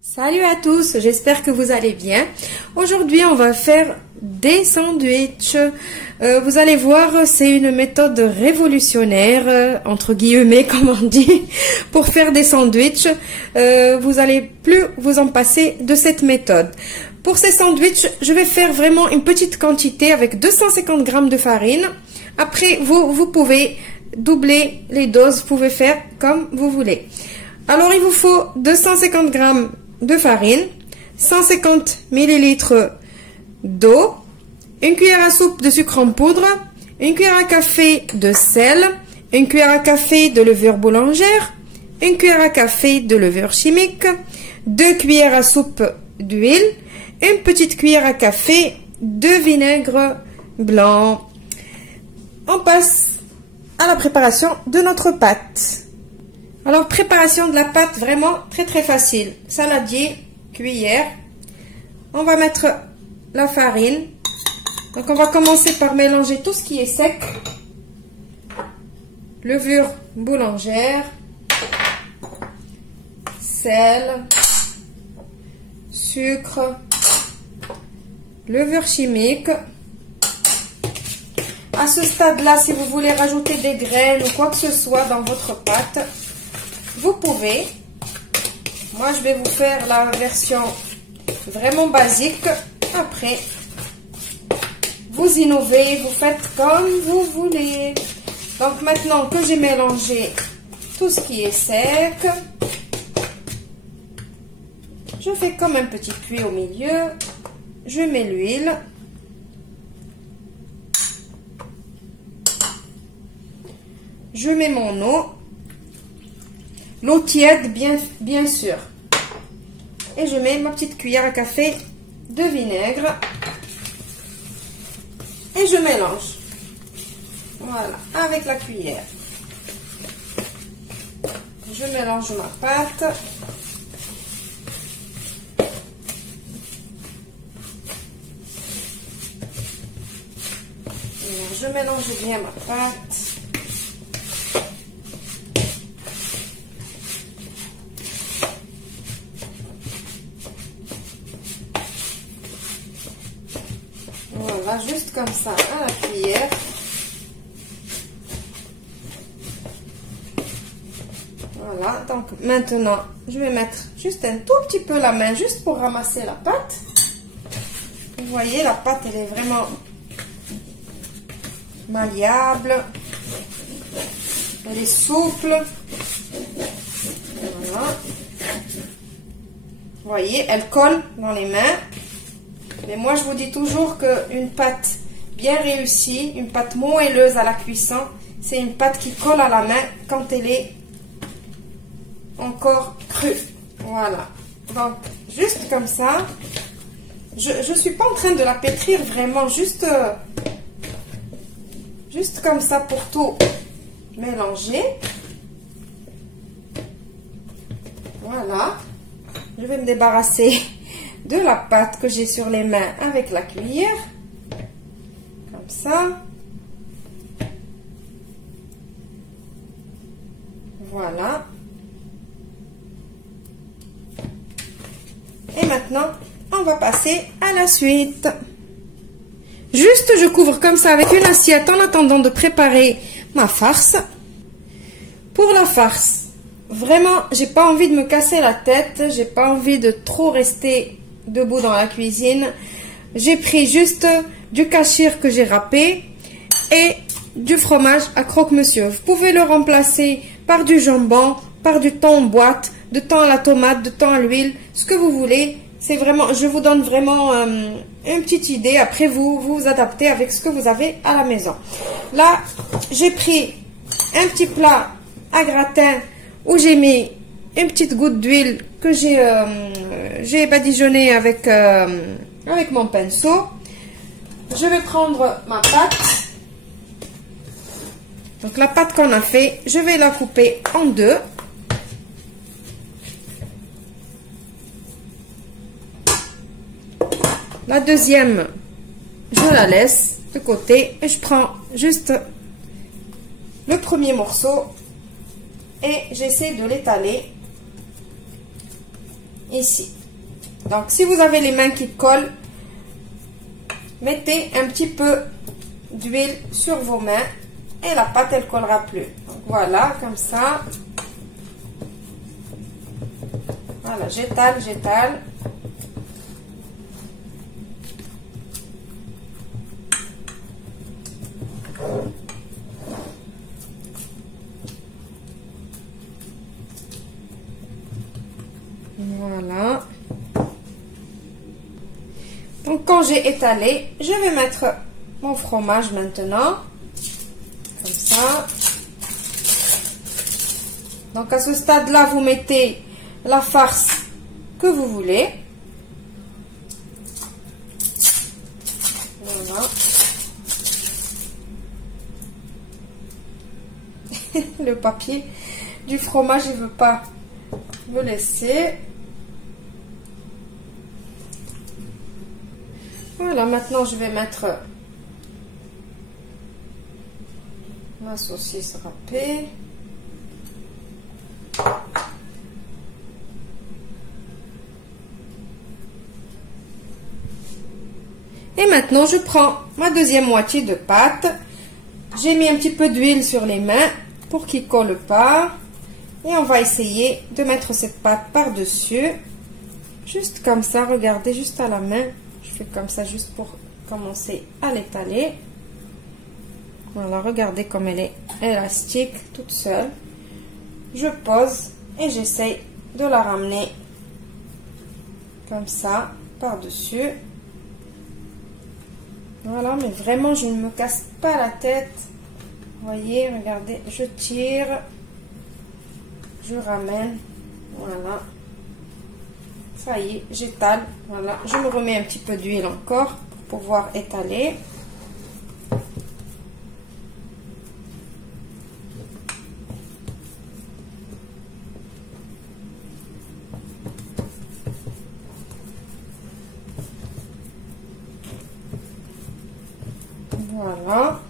Salut à tous, j'espère que vous allez bien. Aujourd'hui, on va faire des sandwichs. Vous allez voir, c'est une méthode révolutionnaire, entre guillemets, comme on dit, pour faire des sandwichs. Vous allez plus vous en passer de cette méthode. Pour ces sandwichs, je vais faire vraiment une petite quantité avec 250 g de farine. Après, vous pouvez doubler les doses, vous pouvez faire comme vous voulez. Alors, il vous faut 250 g de farine, 150 ml d'eau, une cuillère à soupe de sucre en poudre, une cuillère à café de sel, une cuillère à café de levure boulangère, une cuillère à café de levure chimique, 2 cuillères à soupe d'huile, une petite cuillère à café de vinaigre blanc. On passe à la préparation de notre pâte. Alors, préparation de la pâte, vraiment très facile. Saladier, cuillère. On va mettre la farine. Donc, on va commencer par mélanger tout ce qui est sec. Levure boulangère, sel, sucre, levure chimique. À ce stade-là, si vous voulez rajouter des graines ou quoi que ce soit dans votre pâte, vous pouvez. Moi, je vais vous faire la version vraiment basique. Après, vous innovez, vous faites comme vous voulez. Donc, maintenant que j'ai mélangé tout ce qui est sec, je fais comme un petit puits au milieu. Je mets l'huile. Je mets mon eau. L'eau tiède, bien sûr. Et je mets ma petite cuillère à café de vinaigre. Et je mélange. Voilà, avec la cuillère. Je mélange ma pâte. Je mélange bien ma pâte. Voilà, juste comme ça à la cuillère. Voilà, donc maintenant, je vais mettre juste un tout petit peu la main, juste pour ramasser la pâte. Vous voyez, la pâte, elle est vraiment malléable. Elle est souple. Voilà. Vous voyez, elle colle dans les mains. Mais moi, je vous dis toujours qu'une pâte bien réussie, une pâte moelleuse à la cuisson, c'est une pâte qui colle à la main quand elle est encore crue. Voilà. Donc, juste comme ça. Je ne suis pas en train de la pétrir vraiment, juste comme ça pour tout mélanger. Voilà. Je vais me débarrasser de la pâte que j'ai sur les mains avec la cuillère, comme ça. Voilà. Et maintenant, on va passer à la suite. Juste, je couvre comme ça avec une assiette en attendant de préparer ma farce. Pour la farce, vraiment, j'ai pas envie de me casser la tête, j'ai pas envie de trop rester debout dans la cuisine. J'ai pris juste du cachir que j'ai râpé et du fromage à croque-monsieur. Vous pouvez le remplacer par du jambon, par du thon en boîte, de thon à la tomate, de thon à l'huile, ce que vous voulez. C'est vraiment, je vous donne vraiment une petite idée. Après, vous adaptez avec ce que vous avez à la maison. Là, j'ai pris un petit plat à gratin où j'ai mis une petite goutte d'huile que j'ai badigeonné avec mon pinceau. Je vais prendre ma pâte. Donc la pâte qu'on a fait, je vais la couper en deux. La deuxième, je la laisse de côté et je prends juste le premier morceau et j'essaie de l'étaler ici. Donc, si vous avez les mains qui collent, mettez un petit peu d'huile sur vos mains et la pâte, elle collera plus. Donc, voilà, comme ça. Voilà, j'étale, j'étale. Voilà. Donc, quand j'ai étalé, je vais mettre mon fromage maintenant. Comme ça. Donc, à ce stade-là, vous mettez la farce que vous voulez. Voilà. Le papier du fromage, il ne veut pas me laisser. Voilà, maintenant je vais mettre ma saucisse râpée. Et maintenant je prends ma deuxième moitié de pâte. J'ai mis un petit peu d'huile sur les mains pour qu'il ne colle pas. Et on va essayer de mettre cette pâte par-dessus. Juste comme ça, regardez, juste à la main. Je fais comme ça juste pour commencer à l'étaler. Voilà, regardez comme elle est élastique, toute seule. Je pose et j'essaye de la ramener comme ça, par-dessus. Voilà, mais vraiment, je ne me casse pas la tête. Vous voyez, regardez, je tire, je ramène, voilà. Ça y est, j'étale, voilà. Je me remets un petit peu d'huile encore pour pouvoir étaler. Voilà.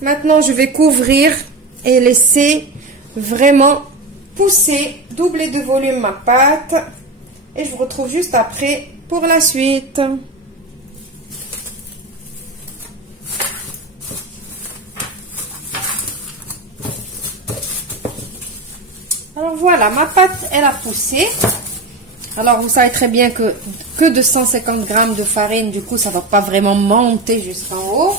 Maintenant, je vais couvrir et laisser vraiment pousser, doubler de volume ma pâte. Et je vous retrouve juste après pour la suite. Alors voilà, ma pâte, elle a poussé. Alors vous savez très bien que 250 grammes de farine, du coup ça va pas vraiment monter jusqu'en haut.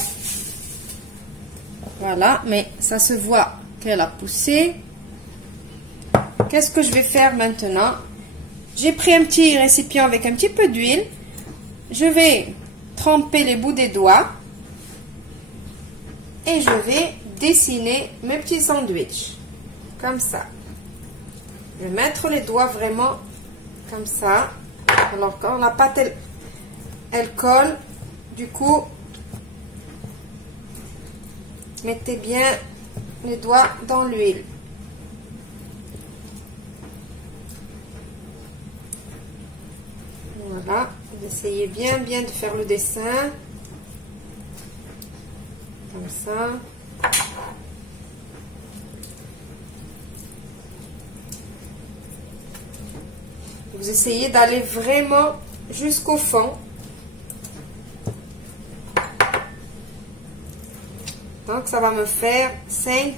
Voilà, mais ça se voit qu'elle a poussé. Qu'est-ce que je vais faire maintenant? J'ai pris un petit récipient avec un petit peu d'huile. Je vais tremper les bouts des doigts. Et je vais dessiner mes petits sandwichs. Comme ça. Je vais mettre les doigts vraiment comme ça. Alors quand la pâte elle colle, du coup, mettez bien les doigts dans l'huile. Voilà, vous essayez bien de faire le dessin. Comme ça. Vous essayez d'aller vraiment jusqu'au fond. Donc ça va me faire 5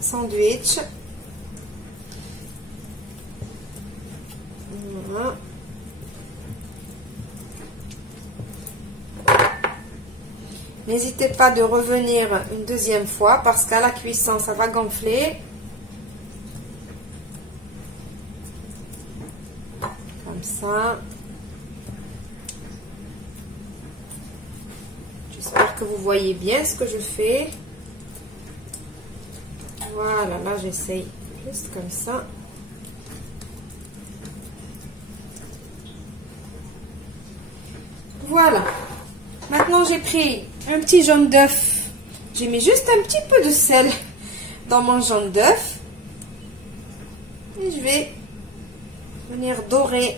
sandwichs. Voilà. N'hésitez pas de revenir une deuxième fois parce qu'à la cuisson, ça va gonfler. Comme ça. J'espère que vous voyez bien ce que je fais. Voilà, là j'essaye juste comme ça. Voilà. Maintenant j'ai pris un petit jaune d'œuf. J'ai mis juste un petit peu de sel dans mon jaune d'œuf. Et je vais venir dorer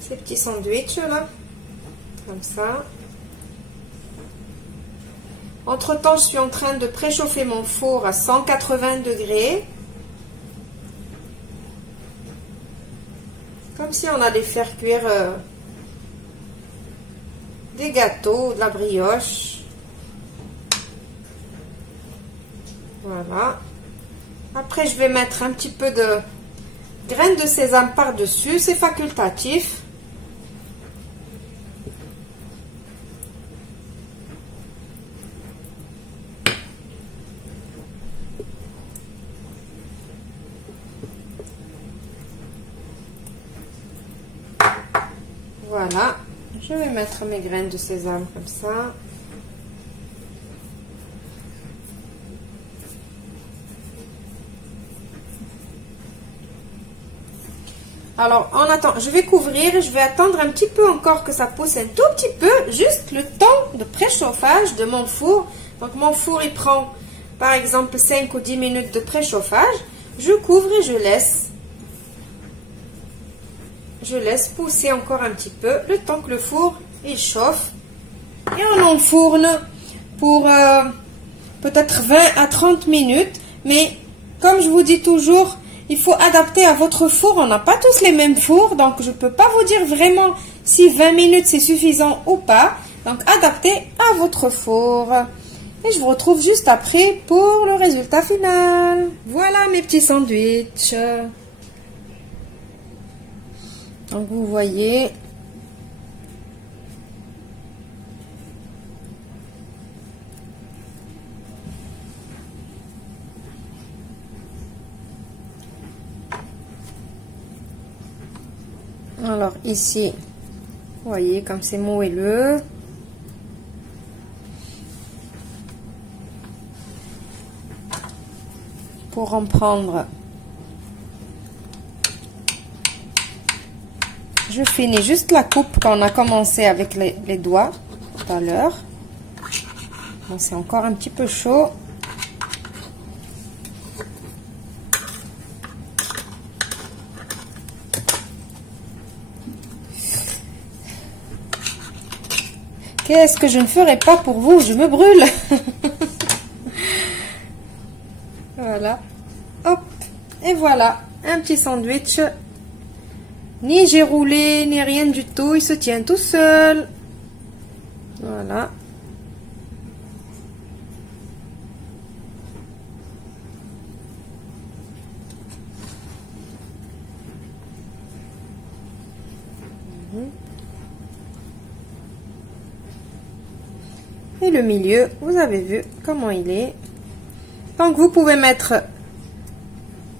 ces petits sandwichs là. Comme ça. Entre temps, je suis en train de préchauffer mon four à 180 degrés. Comme si on allait faire cuire des gâteaux, de la brioche. Voilà. Après, je vais mettre un petit peu de graines de sésame par-dessus. C'est facultatif. Voilà. Je vais mettre mes graines de sésame comme ça. Alors, en attendant, je vais couvrir et je vais attendre un petit peu encore que ça pousse un tout petit peu, juste le temps de préchauffage de mon four. Donc, mon four, il prend, par exemple, 5 ou 10 minutes de préchauffage. Je couvre et je laisse. Je laisse pousser encore un petit peu, le temps que le four, il chauffe. Et on enfourne pour peut-être 20 à 30 minutes. Mais, comme je vous dis toujours, il faut adapter à votre four. On n'a pas tous les mêmes fours, donc je ne peux pas vous dire vraiment si 20 minutes c'est suffisant ou pas. Donc adaptez à votre four. Et je vous retrouve juste après pour le résultat final. Voilà mes petits sandwichs. Donc vous voyez. Alors ici, vous voyez comme c'est moelleux. Pour en prendre, je finis juste la coupe quand on a commencé avec les doigts tout à l'heure. Bon, c'est encore un petit peu chaud. Qu'est-ce que je ne ferai pas pour vous? Je me brûle. Voilà. Hop. Et voilà. Un petit sandwich. Ni j'ai roulé, ni rien du tout. Il se tient tout seul. Voilà. Et le milieu, vous avez vu comment il est. Donc vous pouvez mettre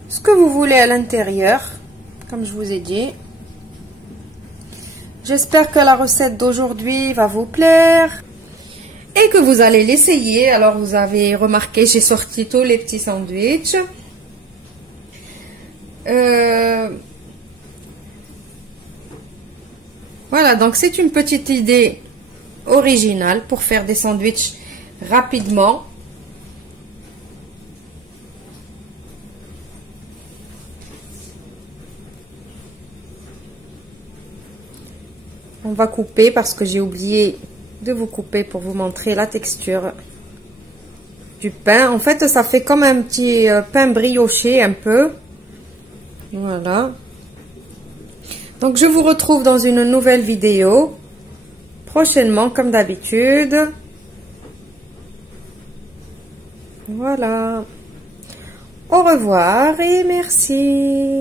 ce que vous voulez à l'intérieur, comme je vous ai dit. J'espère que la recette d'aujourd'hui va vous plaire et que vous allez l'essayer. Alors vous avez remarqué, j'ai sorti tous les petits sandwichs. Voilà, donc c'est une petite idée originale pour faire des sandwichs rapidement. On va couper parce que j'ai oublié de vous couper pour vous montrer la texture du pain. En fait, ça fait comme un petit pain brioché un peu. Voilà. Donc, je vous retrouve dans une nouvelle vidéo prochainement, comme d'habitude. Voilà. Au revoir et merci.